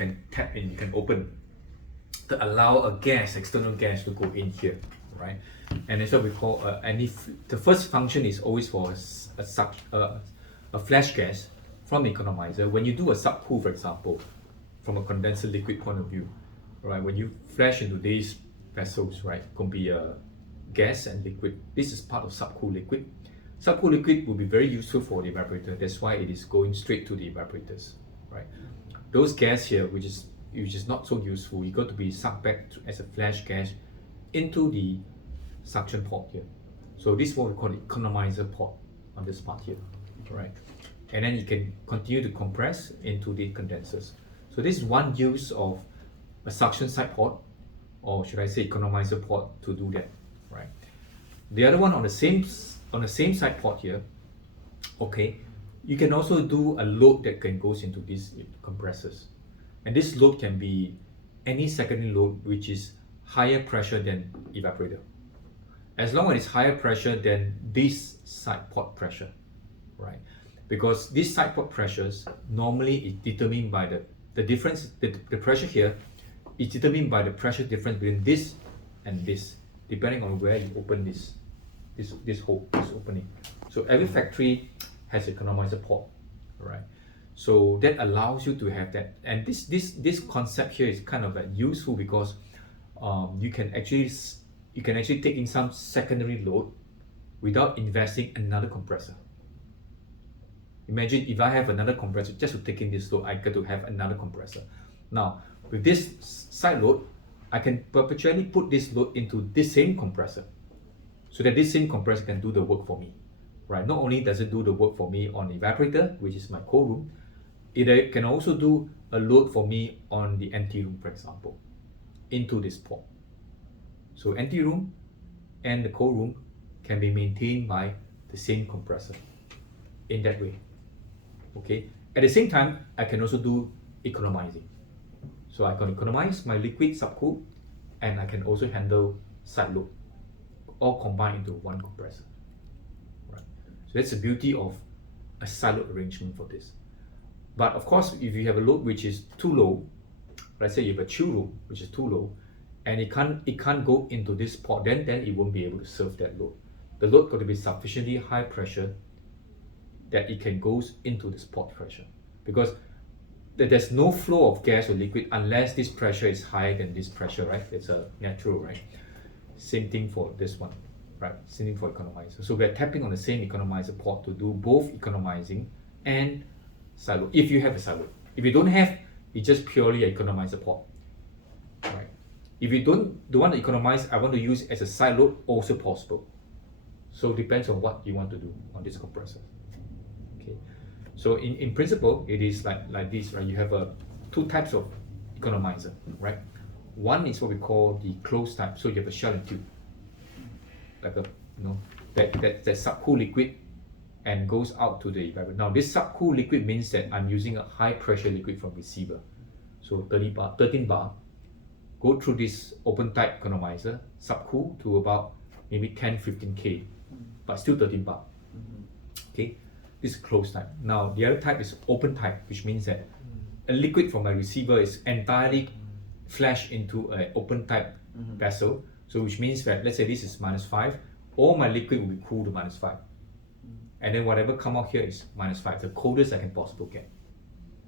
can tap in, you can open to allow a gas, external gas to go in here, right? And that's what we call, the first function is always for a flash gas from the economizer. When you do a subcool, for example, from a condenser liquid point of view, right? When you flash into these vessels, right, it can be a gas and liquid. This is part of subcool liquid. Subcool liquid will be very useful for the evaporator. That's why it is going straight to the evaporators, right? Those gas here, which is not so useful, you got to be sucked back as a flash gas into the suction port here. So this is what we call the economizer port on this part here, right? And then you can continue to compress into the condensers. So this is one use of a suction side port, or should I say economizer port, to do that, right? The other one on the same side port here, okay, you can also do a load that can goes into these compressors. And this load can be any secondary load which is higher pressure than evaporator. As long as it's higher pressure than this side port pressure, right? Because these side port pressures normally is determined by the difference, the pressure here is determined by the pressure difference between this and this, depending on where you open this hole, this opening. So every factory has an economizer port, right? So that allows you to have that. And this concept here is kind of useful because you can actually take in some secondary load without investing another compressor. Imagine if I have another compressor just to take in this load, I got to have another compressor. Now with this side load, I can perpetually put this load into this same compressor, so that this same compressor can do the work for me, right? Not only does it do the work for me on the evaporator, which is my cold room, it can also do a load for me on the empty room, for example, into this port. So empty room and the cold room can be maintained by the same compressor in that way, okay? At the same time, I can also do economizing. So I can economize my liquid subcool, and I can also handle side load, all combined into one compressor, right? So that's the beauty of a side load arrangement for this. But of course, if you have a load which is too low, let's say you have a chill room which is too low, and it can't go into this port, then it won't be able to serve that load. The load got to be sufficiently high pressure that it can go into this port pressure, because there's no flow of gas or liquid unless this pressure is higher than this pressure, right? It's a natural, right? Same thing for this one, right? Same thing for economizer. So we're tapping on the same economizer port to do both economizing and side load, if you have a side load. If you don't have, it's just purely an economizer port, right? If you don't want to economize, I want to use it as a side load, also possible. So it depends on what you want to do on this compressor. Okay. So in principle, it is like this, right? You have two types of economizer, right? One is what we call the closed type. So you have a shell and tube, like that subcool liquid, and goes out to the evaporator. Now this subcool liquid means that I'm using a high pressure liquid from receiver. So 13 bar, go through this open type economizer, subcool to about maybe 10-15 K, but still 13 bar. Okay, this is closed type. Now the other type is open type, which means that a liquid from my receiver is entirely flashed into an open type vessel. So which means that, let's say this is -5, all my liquid will be cooled to -5. And then whatever come out here is -5, the coldest I can possibly get,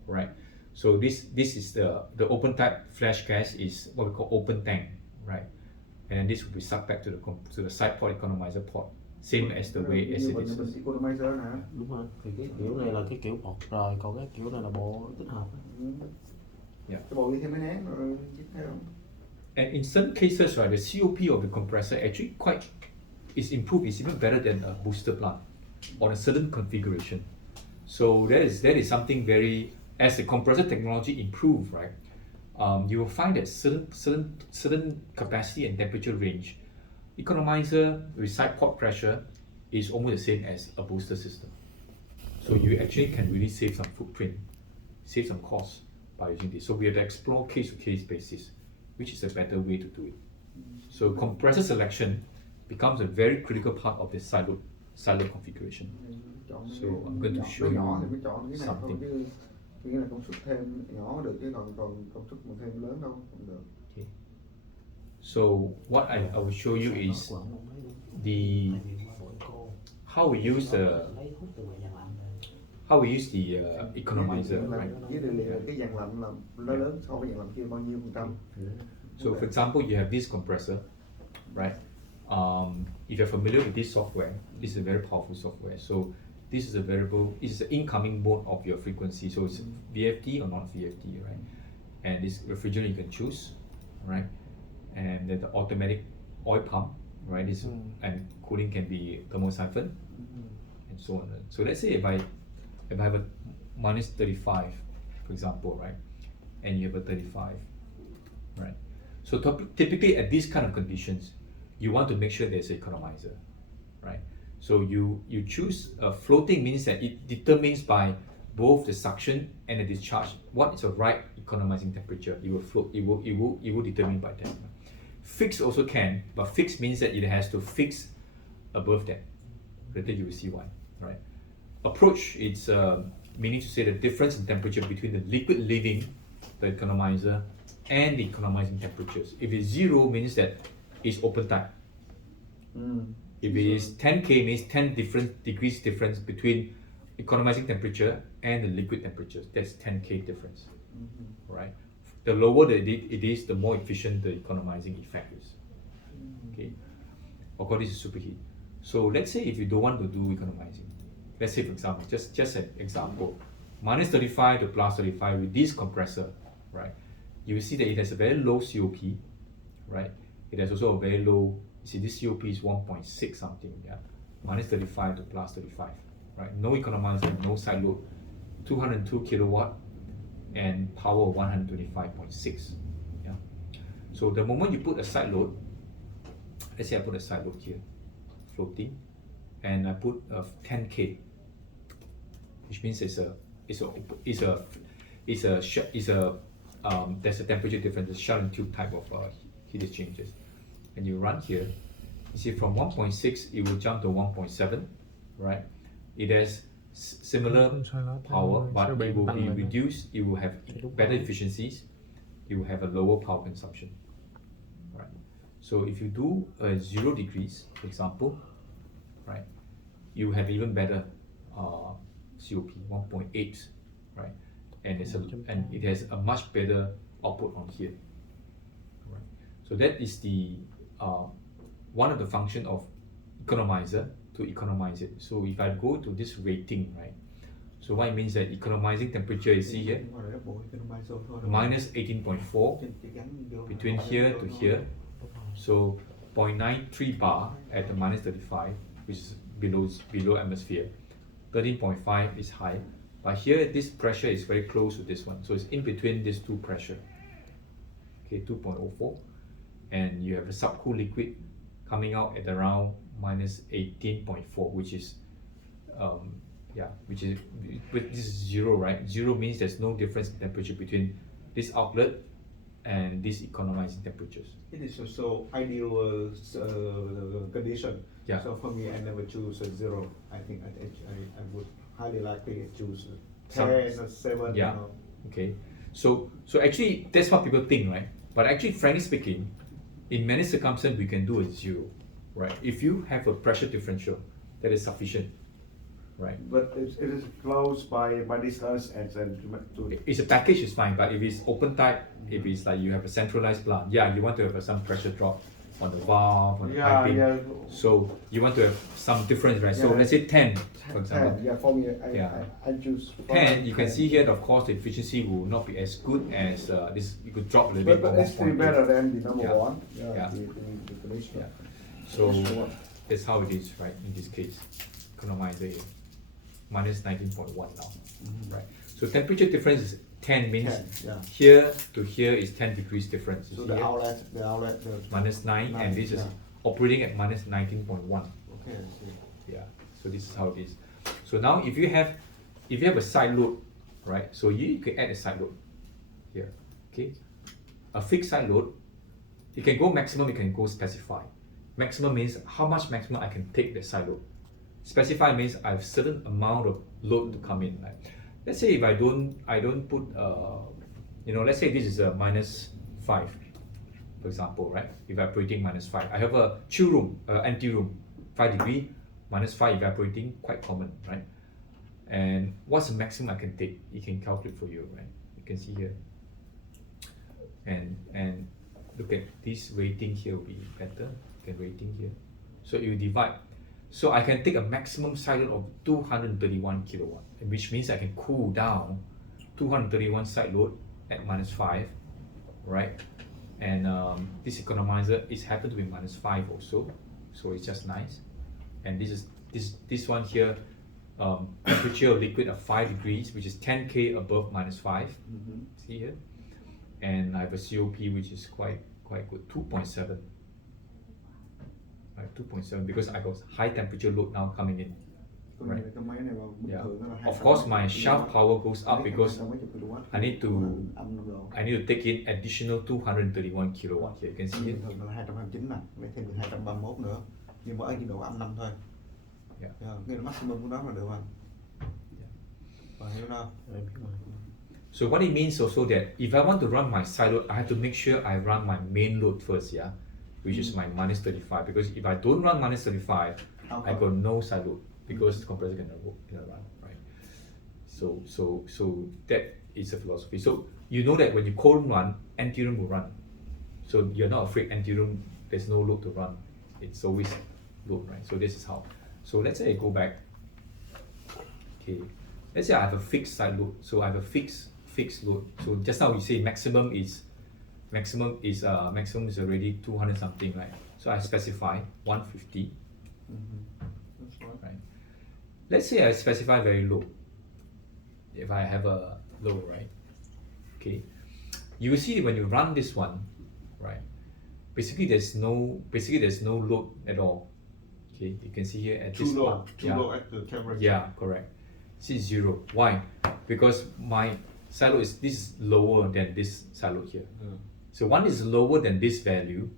right? So this is the open type flash gas is what we call open tank, right? And then this will be sucked back to the side port economizer port, same as the way as it is. Economizer hả? Đúng rồi, thì cái kiểu này là cái kiểu bọt rồi, còn cái kiểu này là bộ tích hợp. Yeah. Cái bộ đi thêm mấy nén rồi chích theo. And in some cases, right, the COP of the compressor actually is improved. It's even better than a booster plant on a certain configuration. So that is something very, as the compressor technology improve, right? You will find that certain capacity and temperature range, economizer with side port pressure is almost the same as a booster system. So you actually can really save some footprint, save some costs by using this. So we have to explore case-to-case basis, which is a better way to do it. So compressor selection becomes a very critical part of the sideload configuration. So I'm going to show you something. Chỉ là công suất thêm nhỏ được chứ còn công suất mà thêm lớn đâu không được. Okay. So what I will show you is the how we use the economizer, right? Với điều liệu cái dàn lạnh là nó lớn so với dàn lạnh kia bao nhiêu %? So for example, you have this compressor, right? If you're familiar with this software, this is a very powerful software. So this is a variable, this is the incoming mode of your frequency. So it's VFD or not VFD, right? And this refrigerant you can choose, right? And then the automatic oil pump, right? This and cooling can be thermosiphon, and so on. So let's say if I have a minus 35, for example, right? And you have a 35, right? So typically at these kind of conditions, you want to make sure there's an economizer, right? So you choose floating means that it determines by both the suction and the discharge what is the right economizing temperature. It will float. It will determine by that. Fixed also can, but fixed means that it has to fix above that. Later you will see why, right? Approach, it's meaning to say the difference in temperature between the liquid leaving the economizer and the economizing temperatures. If it's 0 means that it's open type. If it is 10K means 10 different degrees difference between economizing temperature and the liquid temperature. That's 10K difference, right? The lower it is, the more efficient the economizing effect is. Okay, of course this is superheat. So let's say if you don't want to do economizing, let's say for example, just an example, minus 35 to plus 35 with this compressor, right? You will see that it has a very low COP, right? It has also a very low, you see this COP is 1.6 something, yeah? Minus 35 to plus 35, right? No economizer, no side load, 202 kilowatt, and power of 125.6, yeah? So the moment you put a side load, let's say I put a side load here, floating, and I put a 10K, which means there's a temperature difference, a shell and tube type of heat exchangers. And you run here, you see from 1.6 it will jump to 1.7, right? It has similar power, but it will be reduced, it will have better efficiencies, it will have a lower power consumption, right? So if you do 0 degrees, for example, right, you have even better COP, 1.8, right? And it has a much better output on here, right? So that is the one of the function of economizer, to economize it. So if I go to this rating, right? So what it means that economizing temperature, you see here, minus 18.4 between here to here. So 0.93 bar at the minus 35, which is below atmosphere. 13.5 is high, but here this pressure is very close to this one. So it's in between these two pressure. Okay, 2.04, and you have a subcooled liquid coming out at around minus 18.4, which is this is 0, right? 0 means there's no difference in temperature between this outlet and these economizing temperatures. It is also ideal condition. Yeah. So for me, I never choose a 0. I think I would highly likely choose 10 or 7. Yeah. You know. Okay. So actually that's what people think, right? But actually, frankly speaking, in many circumstances we can do a 0, right? If you have a pressure differential, that is sufficient, right? But it is close by distance and to It's a package is fine, but if it's open type, if it's like you have a centralized plant, yeah, you want to have some pressure drop on the valve, on the piping. yeah. So you want to have some difference, right? So Yeah. let's say 10, for 10, example. yeah, for me, Yeah. I choose 10, you can 10. see here, of course, the efficiency will not be as good as this. You could drop a little bit. But it's still 1.8. better than the number Yeah. one. Yeah. The condition. Yeah. So that's how it is, right? In this case, economizer here, minus 19.1 now, right? So temperature difference is 10 means 10, yeah. here to here is 10 degrees difference. You So see the here? outlet, Minus 9, and this is yeah. operating at minus 19.1. Okay, I see. Yeah, so this is how it is. So now if you have a side load, right? So you can add a side load here, okay? A fixed side load, you can go maximum, you can go specify. Maximum means how much maximum I can take the side load. Specify means I have certain amount of load to come in, right? let's say if I don't put let's say this is a -5, for example, right? Evaporating -5. I have a chill room, empty room, 5 degree, -5 evaporating, quite common, right? And what's the maximum I can take? It can calculate for you, right? You can see here. And look at this rating here will be better. You can rating here. So you divide. So I can take a maximum side load of 231 kilowatt, which means I can cool down 231 side load at -5, right? And this economizer is happen to be -5 also, so it's just nice. And this one here, temperature of liquid of 5 degrees, which is 10K above -5. See here, and I have a COP which is quite good, 2.7. Right, 2.7 because I got high temperature load now coming in. Tôi Right. nghĩ cái máy này vào Yeah. thường nó là Of 200 course, my kilowatt. shaft power goes up because 200 kilowatt. I need to- Âm 5 độ. I need to take in additional 231 kilowatt here. You can see it. Thường là 229 nè, lấy thêm được 231 nữa. Nhưng mà ở nhiệt độ âm 5 thôi. Yeah. Cái maximum của nó là được rồi. Và hiểu đâu? Em biết mà. So what it means also that if I want to run my side load, I have to make sure I run my main load first, yeah, which is my -35. Because if I don't run -35, I got no side load because the compressor cannot run, right? So that is a philosophy. So you know that when you cold run, empty room will run. So you're not afraid empty room. There's no load to run. It's always load, right? So this is how. So let's say I go back. Okay, let's say I have a fixed side load. So I have a fixed load. So just now you say maximum is already 200 something, right? So I specify 150, That's right. right? Let's say I specify very low. If I have a low, right? Okay, you will see when you run this one, right? Basically there's no load at all. Okay, you can see here at Too this low, part. too low at the temperature. Yeah, correct. See zero. Why? Because my side load this is lower than this side load here. So one is lower than this value.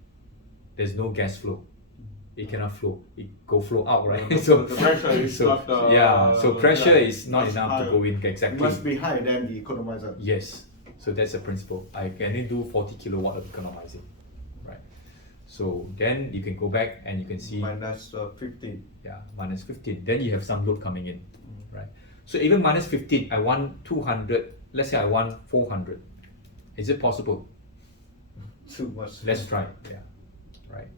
There's no gas flow. It cannot flow. It flow out, right? So the pressure is not. so pressure yeah, is not much enough higher. to go in It exactly. must be higher than the economizer. Yes. So that's the principle. I can only do 40 kilowatt of economizing, right? So then you can go back and you can see Minus 15. yeah, -15. Then you have some load coming in, right? So even -15, I want 200. Let's say I want 400. Is it possible? Too much. Let's try. Yeah, right.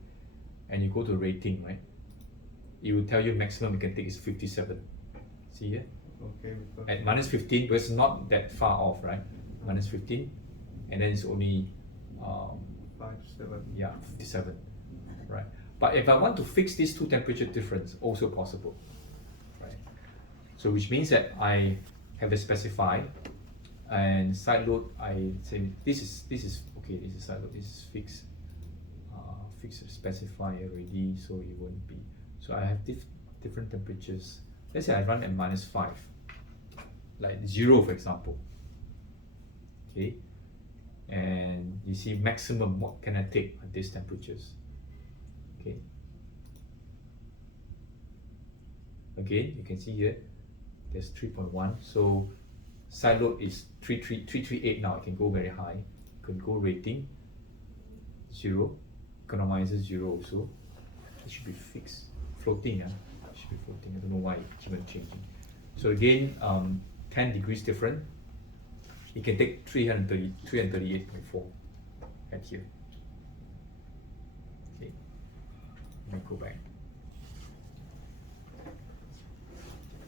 And you go to rating, right? It will tell you maximum you can take is 57. See here Okay. Because at -15, but it's not that far off, right? -15, and then it's only 5, 7. 57, right? But if I want to fix these two temperature difference, also possible, right? So which means that I have to specify, and side load I say this is okay. This is side load. This is fixed, specify already, so it won't be. So I have different temperatures. Let's say I run at -5, like 0 for example. Okay, and you see maximum what can I take at these temperatures. Okay, again you can see here there's 3.1, so side load is 338 now. I can go very high, can go rating 0, economizer 0 also. It should be fixed, floating, it should be floating. I don't know why it keeps on changing. So again, 10 degrees different. You can take 338.4 at here. Okay, let me go back.